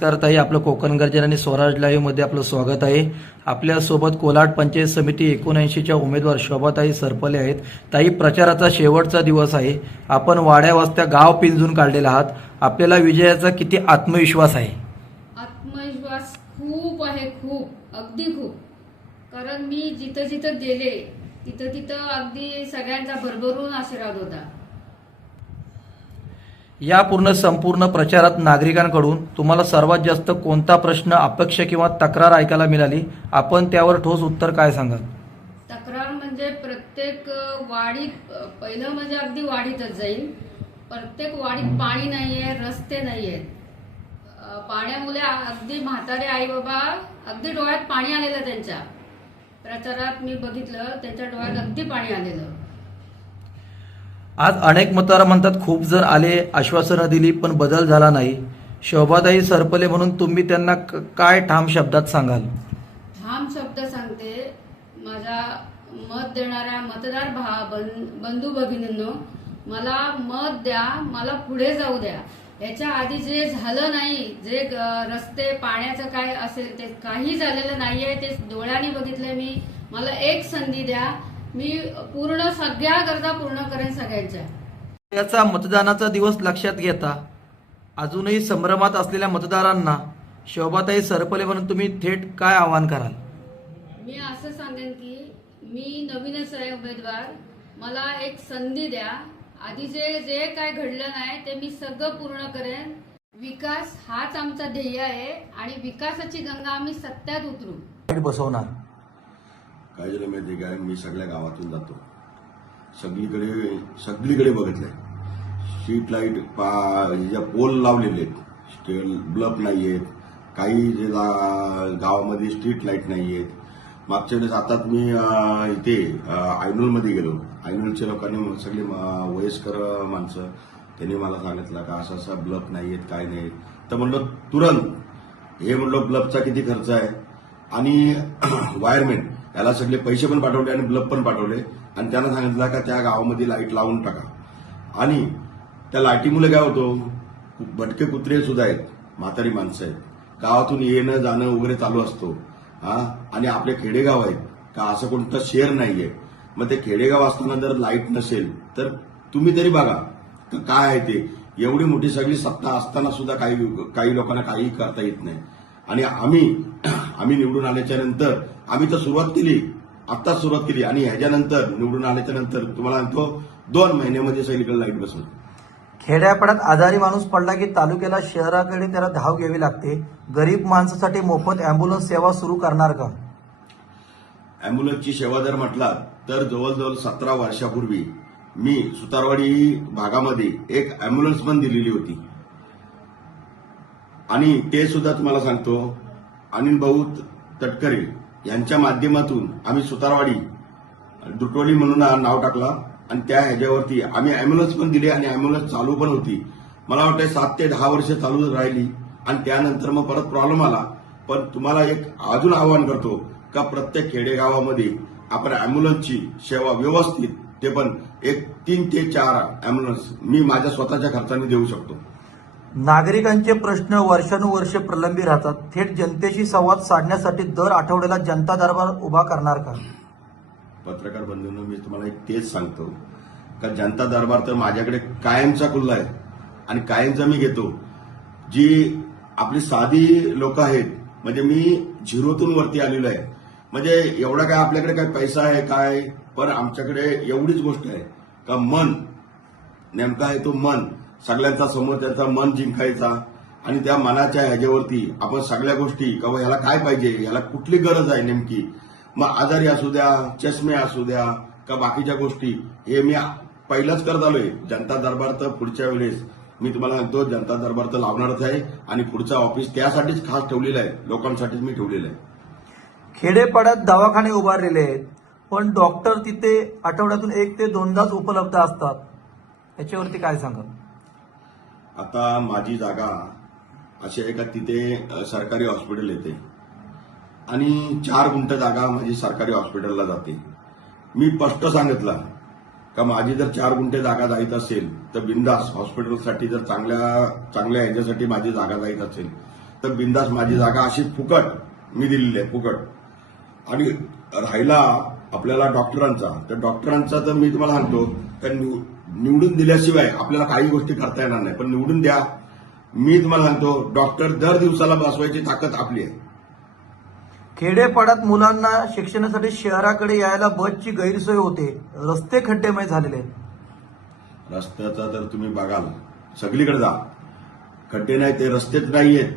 नमस्कार ताई, आपलं कोकण गर्जन आणि स्वराज लाईव्ह मध्ये आपलं स्वागत आहे. आपल्यासोबत कोलाड पंचायत समिती 79च्या उमेदवार शोभाताई सरपले आहेत. ताई, प्रचाराचा शेवटचा दिवस आहे. आपण वाड्या वस्त्या गाव पिंजून काढलेला आहात. आपल्याला विजयाचा किती आत्मविश्वास आहे? आत्मविश्वास खूप आहे, खूप, अगदी खूप. कारण मी जिथं जिथं गेले तिथं तिथं अगदी सगळ्यांचा भरभरून आशीर्वाद होता. या संपूर्ण प्रचारात नागरिकांकडून तुम्हाला सर्वात जास्त कोणता प्रश्न, अपेक्षा किंवा तक्रार ऐकायला मिळाली? आपण त्यावर ठोस उत्तर काय सांगाल? तक्रार म्हणजे प्रत्येक वाडीत, पहिलं म्हणजे अगदी वाडीतच जाईल. प्रत्येक वाडीत पाणी नाहीये, रस्ते नाहीयेत. पाण्यामुळे अगदी म्हातारे आई बाबा अगदी डोळ्यात पाणी आलेलं त्यांच्या. प्रचारात मी बघितलं, त्यांच्या डोळ्यात अगदी पाणी आलेलं. आज अनेक मतदार म्हणतात खूप जण आले, आश्वासनं दिली, पण बदल झाला नाही. शोभाताई सरपले म्हणून तुम्ही त्यांना काय ठाम शब्दात सांगाल? ठाम शब्द सांगते, माझ्या मत देणाऱ्या मतदार बंधू भगिनींनो, मला मत द्या, मला पुढे जाऊ द्या. याच्या आधी जे झालं नाही, जे रस्ते पाण्याचं काय असेल ते काही झालेलं नाहीये, ते डोळ्यांनी बघितलंय मी. मला एक संधी द्या, मी पूर्ण सगळ्या गरजा पूर्ण करेन सगळ्यांच्या. याचा मतदानाचा दिवस लक्षात घेता अजूनही संभ्रमात असलेल्या मतदारांना शोभाताई सरपले म्हणून तुम्ही थेट काय आवाहन कराल? मी असं सांगेन की मी नवीनच आहे उमेदवार, मला एक संधी द्या. आधी जे काय घडलं नाही ते मी सगळं पूर्ण करेन. विकास हाच आमचा ध्येय आहे आणि विकासाची गंगा आम्ही सत्यात उतरू. बसवणार काय झालं माहिती काय, मी सगळ्या गावातून जातो, सगळीकडे बघितलंय. स्ट्रीट लाईट ज्या पोल लावलेले आहेत, स्टेल बल्ब नाहीयेत, काही जे गावामध्ये स्ट्रीट लाईट नाहीयेत. मागच्या वेळेस आता मी इथे ऐनोलमध्ये गेलो. ऐनोलच्या लोकांनी, सगळे वयस्कर माणसं, त्यांनी मला सांगितलं का असं असं बल्ब नाहीयेत, काय नाहीत. तर म्हणलं तुरंत हे म्हणलं बल्बचा किती खर्च आहे आणि वायरमॅन याला सगळे पैसे पण पाठवले आणि बल्ब पण पाठवले आणि त्यांना सांगितलं का त्या गावामध्ये लाईट लावून टाका. आणि त्या लाईटीमुळे काय होतं, भटके कुत्रे सुद्धा आहेत, म्हातारी माणसं आहेत, गावातून येणं जाणं वगैरे चालू असतो. आणि आपले खेडेगाव आहेत का, असं कोणतं शहर नाहीये. मग ते खेडेगाव असताना जर लाईट नसेल तर तुम्ही तरी बघा काय आहे ते. एवढी मोठी सगळी सत्ता असताना सुद्धा काही लोकांना काही करता येत नाही. आणि आम्ही निवडून आल्याच्या नंतर आम्ही तर आत्ताच सुरुवात केली आणि ह्याच्यानंतर निवडून आल्याच्या नंतर तुम्हाला सांगतो 2 महिन्यामध्ये सगळीकडे लाईट बसवली. खेड्यापाड्यात आजारी माणूस पडला की तालुक्याला, शहराकडे त्याला धाव घ्यावी लागते. गरीब माणसासाठी मोफत अँब्युलन्स सेवा सुरू करणार का? अँब्युलन्सची सेवा जर म्हटला तर जवळजवळ 17 वर्षापूर्वी मी सुतारवाडी भागामध्ये एक अँब्युलन्स पण दिलेली होती. आणि ते सुद्धा तुम्हाला सांगतो, अनिल भाऊ तटकरे यांच्या माध्यमातून आम्ही सुतारवाडी दुटोली म्हणून नाव टाकला आणि त्या ह्याच्यावरती आम्ही अँब्युलन्स पण दिली आणि अँब्युलन्स चालू पण होती. मला वाटतं 7 ते 10 वर्ष चालू राहिली आणि त्यानंतर मग परत प्रॉब्लेम आला. पण तुम्हाला एक अजून आवाहन करतो का प्रत्येक खेडेगावामध्ये आपण अँब्युलन्सची सेवा व्यवस्थित, ते पण एक 3 ते 4 अँब्युलन्स मी माझ्या स्वतःच्या खर्चाने देऊ शकतो. नागरिकांचे प्रश्न वर्षानुवर्ष प्रलंबित राहतात. थेट जनतेशी संवाद साधण्यासाठी दर आठवड्याला जनता दरबार उभा करणार का? पत्रकार बंधूंनो, मी तुम्हाला एक तेच सांगतो का जनता दरबार तर माझ्याकडे कायमचा खुल्ला आहे आणि कायमचा मी घेतो. जी आपली साधी लोक आहेत, म्हणजे मी झिरोतून वरती आलेलो आहे. म्हणजे एवढा काय आपल्याकडे काय पैसा आहे काय, पण आमच्याकडे एवढीच गोष्ट आहे का मन, नेमका आहे तो मन, सगळ्यांचा समोर त्यांचा मन जिंकायचा आणि त्या मनाच्या ह्याच्यावरती आपण सगळ्या गोष्टी का ह्याला काय पाहिजे, ह्याला कुठली गरज आहे नेमकी, मग आजारी असू द्या, चष्मे असू द्या का बाकीच्या गोष्टी, हे मी पहिलाच करत आलोय. जनता दरबार तर पुढच्या वेळेस मी तुम्हाला सांगतो, जनता दरबार तर लावणारच आहे आणि पुढचं ऑफिस त्यासाठीच खास ठेवलेलं आहे, लोकांसाठीच मी ठेवलेलं आहे. खेडेपाड्यात दवाखाने उभारलेले आहेत, पण डॉक्टर तिथे आठवड्यातून 1 ते 2दाच उपलब्ध असतात. याच्यावरती काय सांगा? आता माझी जागा अशी आहे का तिथे सरकारी हॉस्पिटल येते आणि 4 गुंठ जागा माझी सरकारी हॉस्पिटलला जाते. मी स्पष्ट सांगितलं का माझी जर 4 गुंठे जागा जायत असेल तर बिंदास हॉस्पिटलसाठी, जर चांगल्या ह्याच्यासाठी माझी जागा जायत असेल तर बिंदास माझी जागा अशीच फुकट मी दिलेली आहे, फुकट. आणि राहिला आपल्याला डॉक्टरांचा, तर डॉक्टरांचा तर मी तुम्हाला सांगतो तर निवडून दिल्याशिवाय आपल्याला काही गोष्टी करता येणार नाही. पण निवडून द्या, मी तुम्हाला सांगतो डॉक्टर दर दिवसाला बसवायची ताकद आपली आहे. खेडेपाड्यात मुलांना शिक्षणासाठी शहराकडे यायला बसची गैरसोय होते, रस्ते खड्डेमय झालेले आहेत. रस्त्याचा तर तुम्ही बघाल सगळीकडे जा, खड्डे नाही ते रस्तेच नाहीयेत.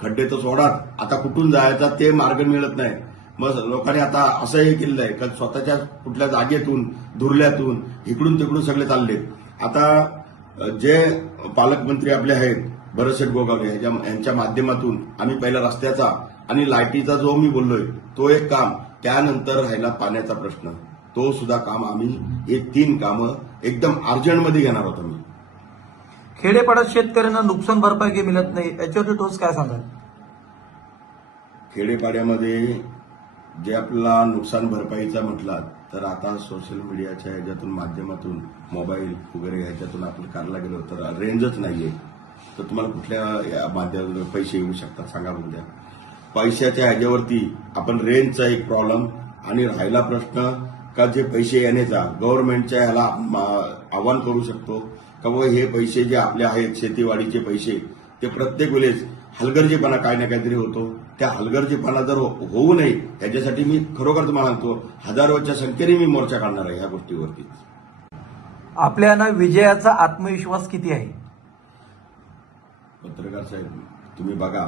खड्डे तर सोडा, आता कुठून जायचा ते मार्ग मिळत नाही. मग लोकांनी आता असं हे केलेलं आहे का स्वतःच्या कुठल्या जागेतून धुरल्यातून इकडून तिकडून सगळे चालले. आता जे पालकमंत्री आपले आहेत भरतशेठ गोगावले यांच्या माध्यमातून आम्ही पहिला रस्त्याचा आणि लाईटीचा जो मी बोललोय तो एक काम, त्यानंतर राहिला पाण्याचा प्रश्न, तो सुद्धा काम आम्ही हे 3 कामं एकदम अर्जंटमध्ये घेणार होतो. मी खेडेपाड्यात शेतकऱ्यांना नुकसान भरपाई मिळत नाही, याच्यावरती ठोस काय सांगाल? खेडेपाड्यामध्ये जे आपला नुकसान भरपाईचा म्हटला तर आता सोशल मीडियाच्या ह्याच्यातून माध्यमातून मोबाईल वगैरे ह्याच्यातून आपण करायला गेलो तर रेंजच नाहीये. तर तुम्हाला कुठल्या माध्यमातून पैसे येऊ शकतात सांगा बघूया. पैशाच्या ह्याच्यावरती आपण रेंजचा एक प्रॉब्लेम आणि राहिला प्रश्न का जे पैसे येण्याचा गव्हर्नमेंटच्या ह्याला आव्हान करू शकतो का बाबा हे पैसे जे आपले आहेत शेतीवाडीचे पैसे ते प्रत्येक वेळेस हलगर्जीपणा काय ना काहीतरी होतो. त्या हलगर्जीपणा जर होऊ नये त्याच्यासाठी मी खरोखर तुम्हाला सांगतो हजारोच्या संख्येने मी मोर्चा काढणार आहे ह्या गोष्टीवरती. आपल्याला विजयाचा आत्मविश्वास किती आहे? पत्रकार साहेब तुम्ही बघा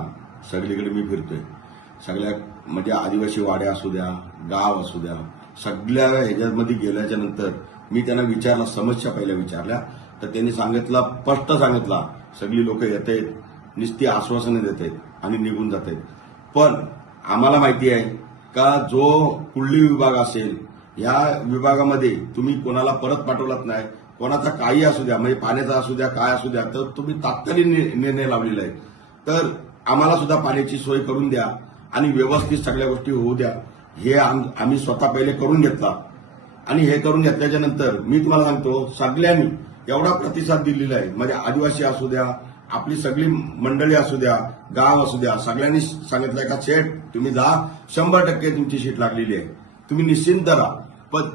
सगळीकडे मी फिरतोय, सगळ्या म्हणजे आदिवासी वाड्या असू द्या, गाव असू द्या, सगळ्या ह्याच्यामध्ये गेल्याच्या नंतर मी त्यांना विचारला, समस्या पहिल्या विचारल्या तर त्यांनी सांगितलं, स्पष्ट सांगितला सगळी लोक येत आहेत, नुसती आश्वासनं देत आहेत आणि निघून जात आहेत. पण आम्हाला माहिती आहे का जो कुळली विभाग असेल ह्या विभागामध्ये तुम्ही कोणाला परत पाठवलात नाही, कोणाचा काही असू द्या म्हणजे पाण्याचा असू द्या काय असू द्या, तर तुम्ही तात्कालीन निर्णय लावलेला आहे. तर आम्हाला सुद्धा पाण्याची सोय करून द्या आणि व्यवस्थित सगळ्या गोष्टी होऊ द्या. हे आम्ही स्वतः पहिले करून घेतला आणि हे करून घेतल्याच्या नंतर मी तुम्हाला सांगतो सगळ्यांनी एवढा प्रतिसाद दिलेला आहे. म्हणजे आदिवासी असू द्या, आपली सगळी मंडळी असू द्या, गाव असू द्या, सगळ्यांनी सांगितलंय का शेठ तुम्ही जा, 100% तुमची शीट लागलेली आहे, तुम्ही निश्चिंत राहा. पण